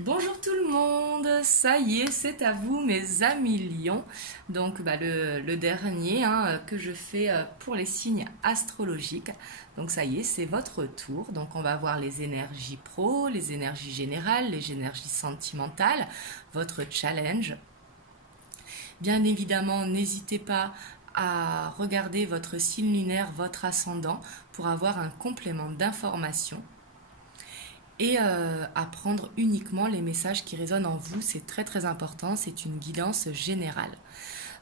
Bonjour tout le monde, ça y est, c'est à vous mes amis lions. Donc le dernier que je fais pour les signes astrologiques. Donc ça y est, c'est votre tour. Donc on va voir les énergies pro, les énergies générales, les énergies sentimentales, votre challenge. Bien évidemment, n'hésitez pas à regarder votre signe lunaire, votre ascendant, pour avoir un complément d'information et à prendre uniquement les messages qui résonnent en vous. C'est très très important, c'est une guidance générale.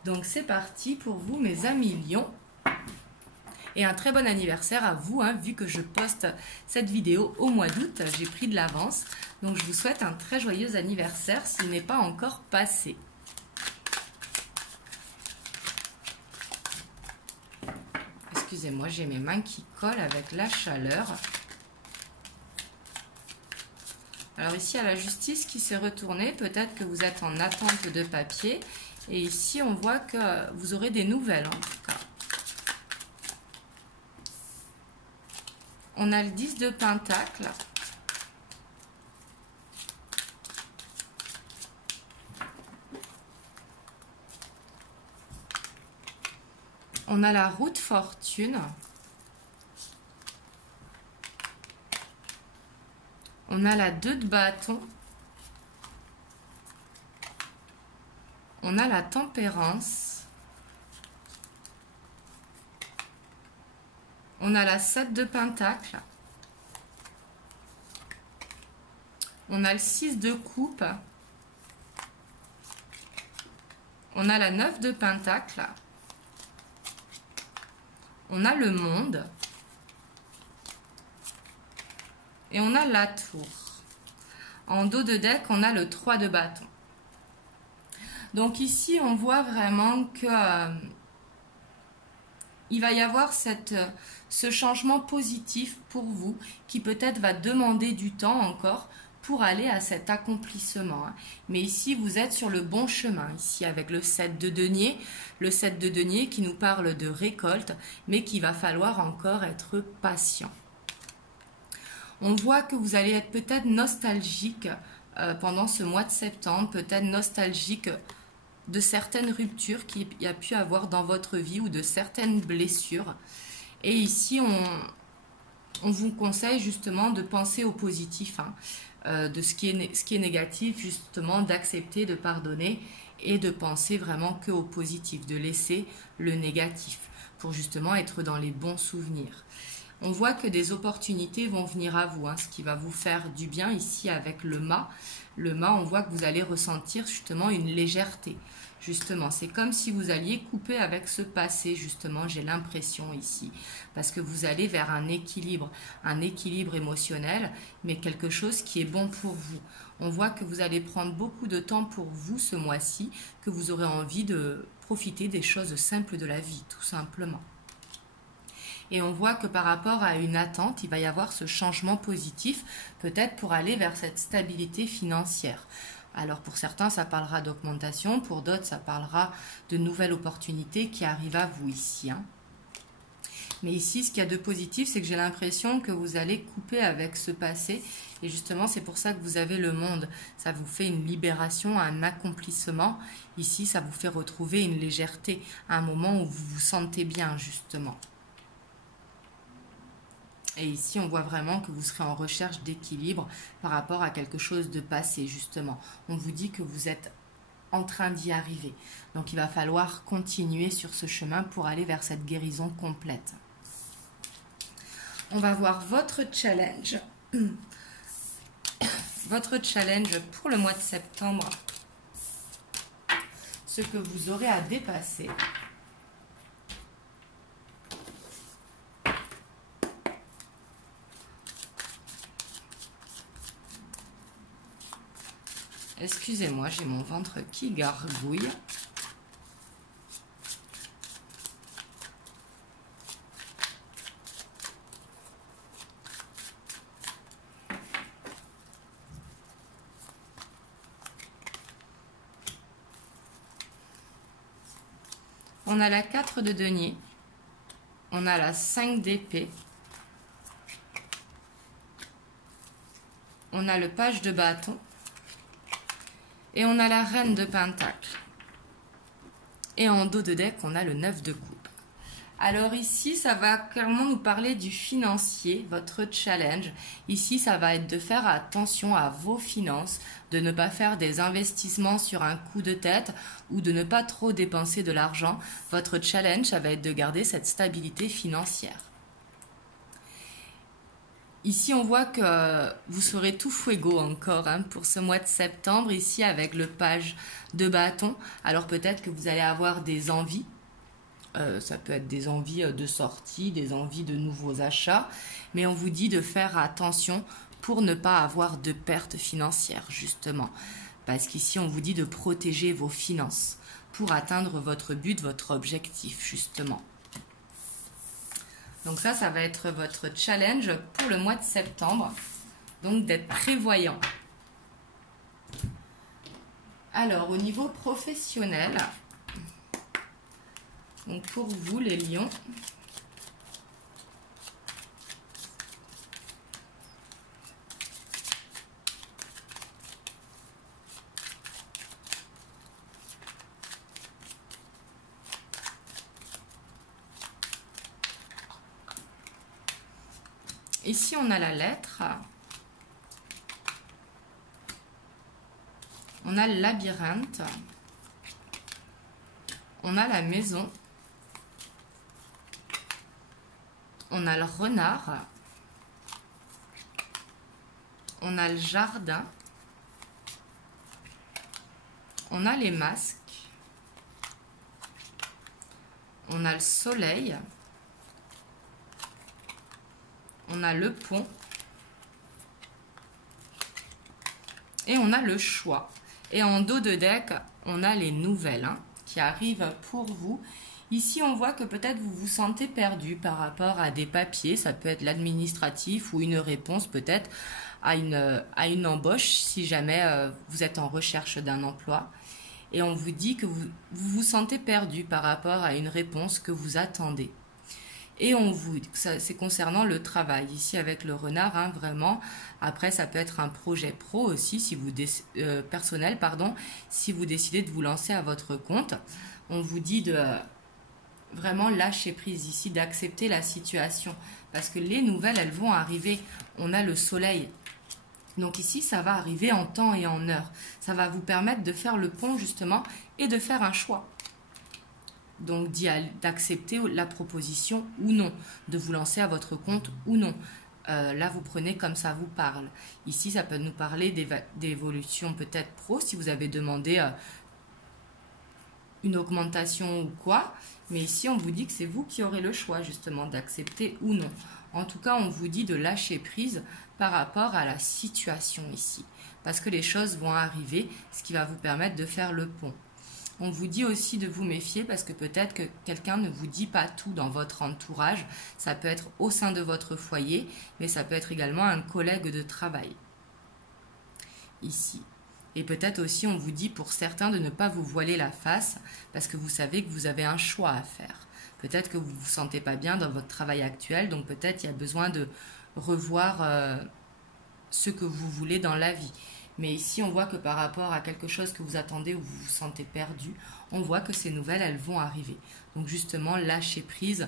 Donc c'est parti pour vous mes amis lions. Et un très bon anniversaire à vous, vu que je poste cette vidéo au mois d'août, j'ai pris de l'avance. Donc je vous souhaite un très joyeux anniversaire s'il n'est pas encore passé. Excusez-moi, j'ai mes mains qui collent avec la chaleur. Alors ici, à la justice qui s'est retournée, peut-être que vous êtes en attente de papier. Et ici, on voit que vous aurez des nouvelles, en tout cas. On a le 10 de Pentacle. On a la roue de fortune. On a la 2 de bâton. On a la tempérance. On a la 7 de pentacle. On a le 6 de coupe. On a la 9 de pentacle. On a le monde. Et on a la tour. En dos de deck, on a le 3 de bâton. Donc ici, on voit vraiment que il va y avoir ce changement positif pour vous qui peut-être va demander du temps encore pour aller à cet accomplissement. Mais ici, vous êtes sur le bon chemin, ici avec le 7 de denier. Le 7 de denier qui nous parle de récolte, mais qu'il va falloir encore être patient. On voit que vous allez être peut-être nostalgique pendant ce mois de septembre, peut-être nostalgique de certaines ruptures qu'il y a pu avoir dans votre vie ou de certaines blessures. Et ici, on vous conseille justement de penser au positif, de ce qui est négatif, justement d'accepter, de pardonner et de penser vraiment que au positif, de laisser le négatif pour justement être dans les bons souvenirs. On voit que des opportunités vont venir à vous, ce qui va vous faire du bien ici avec le mât. Le mât, on voit que vous allez ressentir justement une légèreté. Justement, c'est comme si vous alliez couper avec ce passé, justement, j'ai l'impression ici. Parce que vous allez vers un équilibre émotionnel, mais quelque chose qui est bon pour vous. On voit que vous allez prendre beaucoup de temps pour vous ce mois-ci, que vous aurez envie de profiter des choses simples de la vie, tout simplement. Et on voit que par rapport à une attente, il va y avoir ce changement positif, peut-être pour aller vers cette stabilité financière. Alors pour certains, ça parlera d'augmentation, pour d'autres, ça parlera de nouvelles opportunités qui arrivent à vous ici. Mais ici, ce qu'il y a de positif, c'est que j'ai l'impression que vous allez couper avec ce passé. Et justement, c'est pour ça que vous avez le monde. Ça vous fait une libération, un accomplissement. Ici, ça vous fait retrouver une légèreté, un moment où vous vous sentez bien, justement. Et ici, on voit vraiment que vous serez en recherche d'équilibre par rapport à quelque chose de passé, justement. On vous dit que vous êtes en train d'y arriver. Donc, il va falloir continuer sur ce chemin pour aller vers cette guérison complète. On va voir votre challenge. Votre challenge pour le mois de septembre. Ce que vous aurez à dépasser. Excusez-moi, j'ai mon ventre qui gargouille. On a la 4 de denier. On a la 5 d'épée. On a le page de bâton. Et on a la reine de Pentacle. Et en dos de deck, on a le 9 de coupe. Alors ici, ça va clairement nous parler du financier, votre challenge. Ici, ça va être de faire attention à vos finances, de ne pas faire des investissements sur un coup de tête ou de ne pas trop dépenser de l'argent. Votre challenge, ça va être de garder cette stabilité financière. Ici, on voit que vous serez tout fuego encore pour ce mois de septembre, ici avec le page de bâton. Alors peut-être que vous allez avoir des envies, ça peut être des envies de sortie, des envies de nouveaux achats, mais on vous dit de faire attention pour ne pas avoir de pertes financières, justement. Parce qu'ici, on vous dit de protéger vos finances pour atteindre votre but, votre objectif, justement. Donc ça va être votre challenge pour le mois de septembre. Donc d'être prévoyant. Alors au niveau professionnel, donc pour vous les lions, ici, on a la lettre, on a le labyrinthe, on a la maison, on a le renard, on a le jardin, on a les masques, on a le soleil, on a le pont et on a le choix. Et en dos de deck, on a les nouvelles qui arrivent pour vous. Ici, on voit que peut-être vous vous sentez perdu par rapport à des papiers. Ça peut être l'administratif ou une réponse peut-être à une embauche si jamais vous êtes en recherche d'un emploi. Et on vous dit que vous vous sentez perdu par rapport à une réponse que vous attendez. Et c'est concernant le travail, ici avec le renard, vraiment. Après, ça peut être un projet pro aussi, si vous personnel, si vous décidez de vous lancer à votre compte. On vous dit de vraiment lâcher prise ici, d'accepter la situation. Parce que les nouvelles, elles vont arriver. On a le soleil. Donc ici, ça va arriver en temps et en heure. Ça va vous permettre de faire le pont, justement, et de faire un choix. Donc d'accepter la proposition ou non, de vous lancer à votre compte ou non. Là, vous prenez comme ça vous parle. Ici, ça peut nous parler d'évolution peut-être pro, si vous avez demandé une augmentation ou quoi. Mais ici, on vous dit que c'est vous qui aurez le choix justement d'accepter ou non. En tout cas, on vous dit de lâcher prise par rapport à la situation ici. Parce que les choses vont arriver, ce qui va vous permettre de faire le pont. On vous dit aussi de vous méfier parce que peut-être que quelqu'un ne vous dit pas tout dans votre entourage. Ça peut être au sein de votre foyer, mais ça peut être également un collègue de travail. Ici. Et peut-être aussi on vous dit pour certains de ne pas vous voiler la face parce que vous savez que vous avez un choix à faire. Peut-être que vous ne vous sentez pas bien dans votre travail actuel, donc peut-être il y a besoin de revoir ce que vous voulez dans la vie. Mais ici, on voit que par rapport à quelque chose que vous attendez ou vous vous sentez perdu, on voit que ces nouvelles, elles vont arriver. Donc justement, lâchez prise,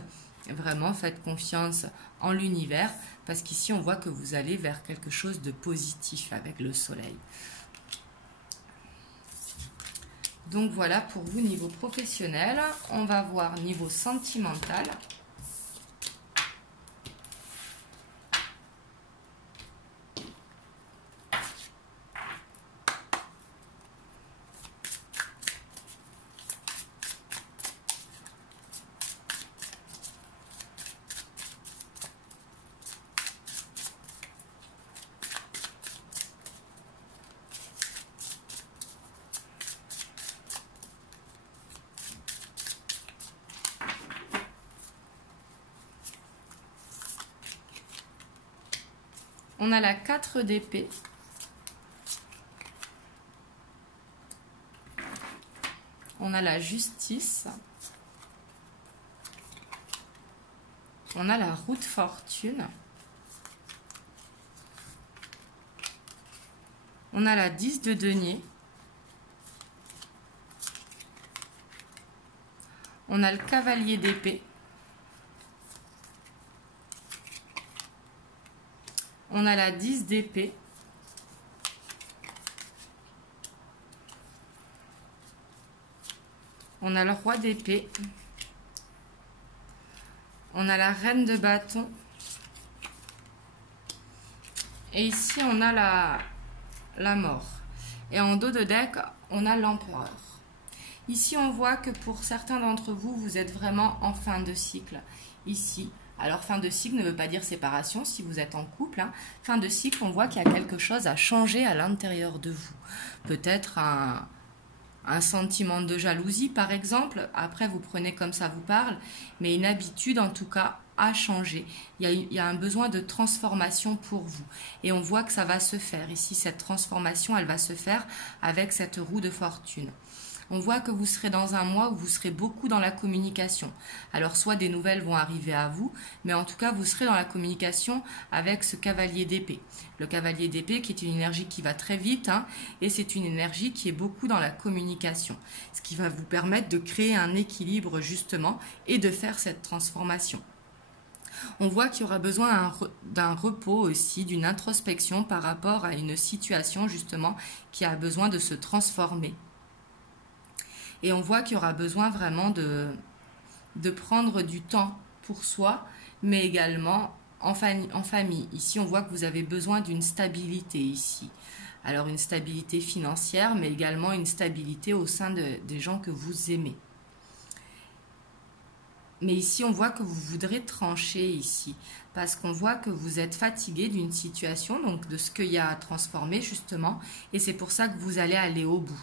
vraiment faites confiance en l'univers, parce qu'ici, on voit que vous allez vers quelque chose de positif avec le soleil. Donc voilà pour vous niveau professionnel. On va voir niveau sentimental. On a la 4 d'épée. On a la justice. On a la roue de fortune. On a la 10 de denier. On a le cavalier d'épée. On a la 10 d'épée. On a le roi d'épée. On a la reine de bâton. Et ici, on a la mort. Et en dos de deck, on a l'empereur. Ici, on voit que pour certains d'entre vous, vous êtes vraiment en fin de cycle. Ici, alors fin de cycle ne veut pas dire séparation si vous êtes en couple. Hein. Fin de cycle, on voit qu'il y a quelque chose à changer à l'intérieur de vous. Peut-être un sentiment de jalousie, par exemple. Après, vous prenez comme ça vous parle. Mais une habitude, en tout cas, à changer. Il y a un besoin de transformation pour vous. Et on voit que ça va se faire. Ici, cette transformation, elle va se faire avec cette roue de fortune. On voit que vous serez dans un mois où vous serez beaucoup dans la communication. Alors, soit des nouvelles vont arriver à vous, mais en tout cas, vous serez dans la communication avec ce cavalier d'épée. Le cavalier d'épée qui est une énergie qui va très vite, hein, et c'est une énergie qui est beaucoup dans la communication. Ce qui va vous permettre de créer un équilibre, justement, et de faire cette transformation. On voit qu'il y aura besoin d'un repos aussi, d'une introspection par rapport à une situation, justement, qui a besoin de se transformer. Et on voit qu'il y aura besoin vraiment de prendre du temps pour soi, mais également en famille. Ici, on voit que vous avez besoin d'une stabilité ici. Alors, une stabilité financière, mais également une stabilité au sein des gens que vous aimez. Mais ici, on voit que vous voudrez trancher ici, parce qu'on voit que vous êtes fatigué d'une situation, donc de ce qu'il y a à transformer, justement, et c'est pour ça que vous allez aller au bout.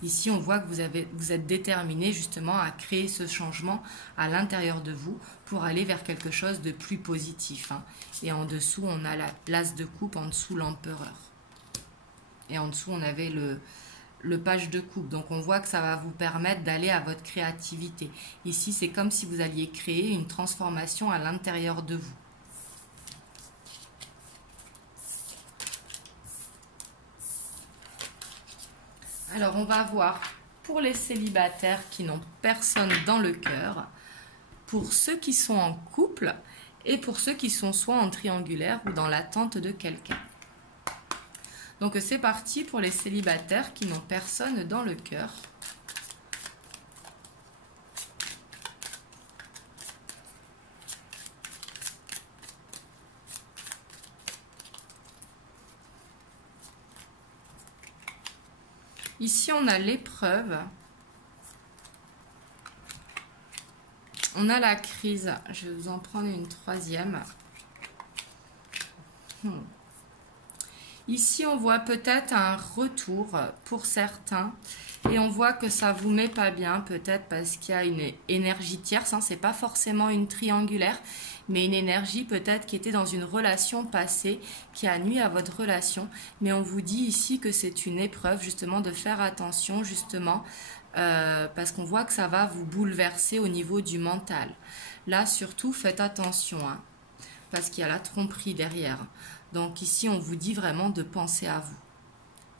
Ici, on voit que vous êtes déterminé justement à créer ce changement à l'intérieur de vous pour aller vers quelque chose de plus positif. Hein. Et en dessous, on a la l'as de coupe, en dessous l'empereur. Et en dessous, on avait le page de coupe. Donc, on voit que ça va vous permettre d'aller à votre créativité. Ici, c'est comme si vous alliez créer une transformation à l'intérieur de vous. Alors, on va voir pour les célibataires qui n'ont personne dans le cœur, pour ceux qui sont en couple et pour ceux qui sont soit en triangulaire ou dans l'attente de quelqu'un. Donc, c'est parti pour les célibataires qui n'ont personne dans le cœur. Ici, on a l'épreuve. On a la crise. Je vais vous en prendre une troisième. Ici, on voit peut-être un retour pour certains. Et on voit que ça vous met pas bien, peut-être parce qu'il y a une énergie tierce. Hein, c'est pas forcément une triangulaire, mais une énergie peut-être qui était dans une relation passée, qui a nui à votre relation. Mais on vous dit ici que c'est une épreuve, justement, de faire attention, justement, parce qu'on voit que ça va vous bouleverser au niveau du mental. Là, surtout, faites attention, hein, parce qu'il y a la tromperie derrière. Donc ici, on vous dit vraiment de penser à vous.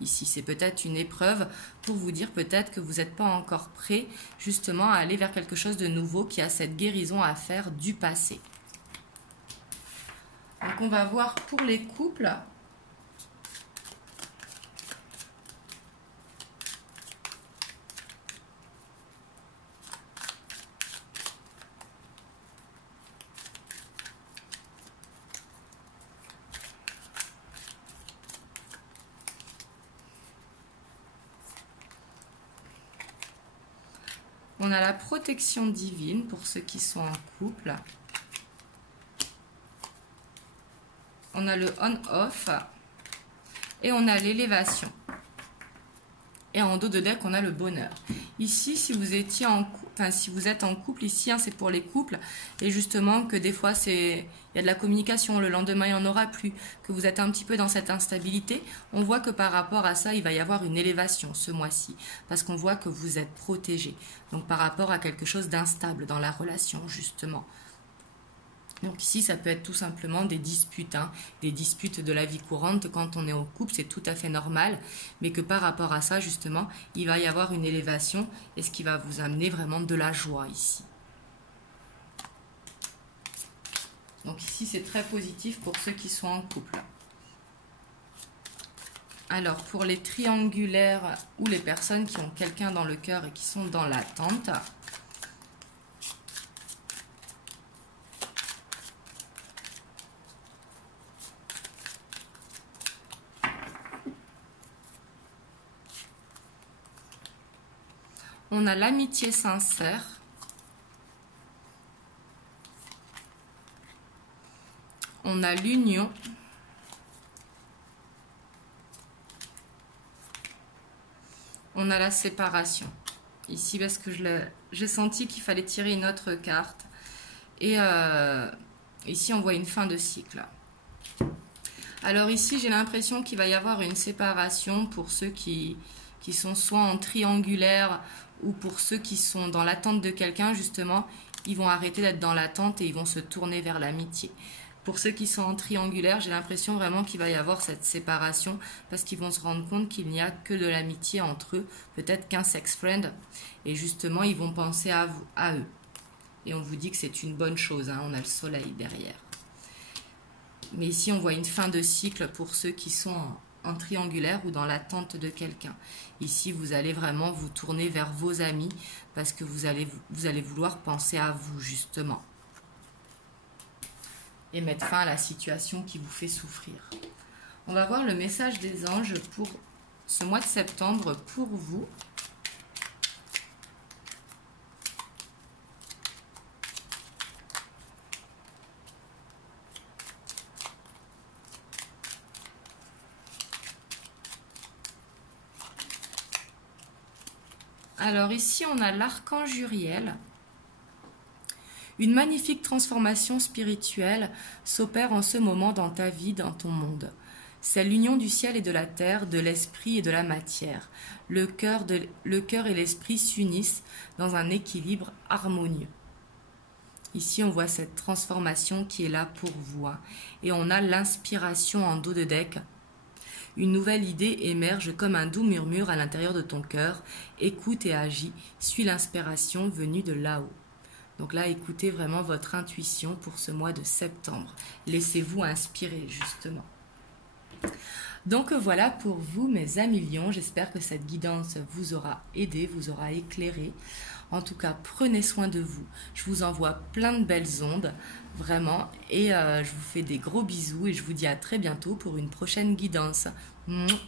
Ici, c'est peut-être une épreuve pour vous dire peut-être que vous n'êtes pas encore prêt, justement, à aller vers quelque chose de nouveau qui a cette guérison à faire du passé. Donc, on va voir pour les couples. On a la protection divine pour ceux qui sont en couple. On a le on-off. Et on a l'élévation. Et en dos de deck, on a le bonheur. Ici, si vous étiez si vous êtes en couple, ici, hein, c'est pour les couples. Et justement, que des fois, il y a de la communication. Le lendemain, il n'y en aura plus. Que vous êtes un petit peu dans cette instabilité. On voit que par rapport à ça, il va y avoir une élévation ce mois-ci. Parce qu'on voit que vous êtes protégé. Donc, par rapport à quelque chose d'instable dans la relation, justement. Donc ici, ça peut être tout simplement des disputes, hein, des disputes de la vie courante quand on est en couple, c'est tout à fait normal, mais que par rapport à ça, justement, il va y avoir une élévation et ce qui va vous amener vraiment de la joie ici. Donc ici, c'est très positif pour ceux qui sont en couple. Alors, pour les triangulaires ou les personnes qui ont quelqu'un dans le cœur et qui sont dans l'attente, on a l'amitié sincère, on a l'union, on a la séparation. Ici, parce que j'ai senti qu'il fallait tirer une autre carte. Et ici, on voit une fin de cycle. Alors ici, j'ai l'impression qu'il va y avoir une séparation pour ceux qui sont soit en triangulaire ou pour ceux qui sont dans l'attente de quelqu'un, justement, ils vont arrêter d'être dans l'attente et ils vont se tourner vers l'amitié. Pour ceux qui sont en triangulaire, j'ai l'impression vraiment qu'il va y avoir cette séparation parce qu'ils vont se rendre compte qu'il n'y a que de l'amitié entre eux, peut-être qu'un sex friend, et justement, ils vont penser à eux. Et on vous dit que c'est une bonne chose, hein, on a le soleil derrière. Mais ici, on voit une fin de cycle pour ceux qui sont en triangulaire ou dans l'attente de quelqu'un. Ici, vous allez vraiment vous tourner vers vos amis parce que vous allez vouloir penser à vous, justement. Et mettre fin à la situation qui vous fait souffrir. On va voir le message des anges pour ce mois de septembre pour vous. Alors ici, on a l'archange Uriel. Une magnifique transformation spirituelle s'opère en ce moment dans ta vie, dans ton monde. C'est l'union du ciel et de la terre, de l'esprit et de la matière. Le cœur et l'esprit s'unissent dans un équilibre harmonieux. Ici, on voit cette transformation qui est là pour vous. Hein. Et on a l'inspiration en dos de deck. Une nouvelle idée émerge comme un doux murmure à l'intérieur de ton cœur. Écoute et agis, suis l'inspiration venue de là-haut. Donc là, écoutez vraiment votre intuition pour ce mois de septembre. Laissez-vous inspirer, justement. Donc voilà pour vous, mes amis lions. J'espère que cette guidance vous aura aidé, vous aura éclairé. En tout cas, prenez soin de vous. Je vous envoie plein de belles ondes, vraiment. Et je vous fais des gros bisous et je vous dis à très bientôt pour une prochaine guidance. Mouah.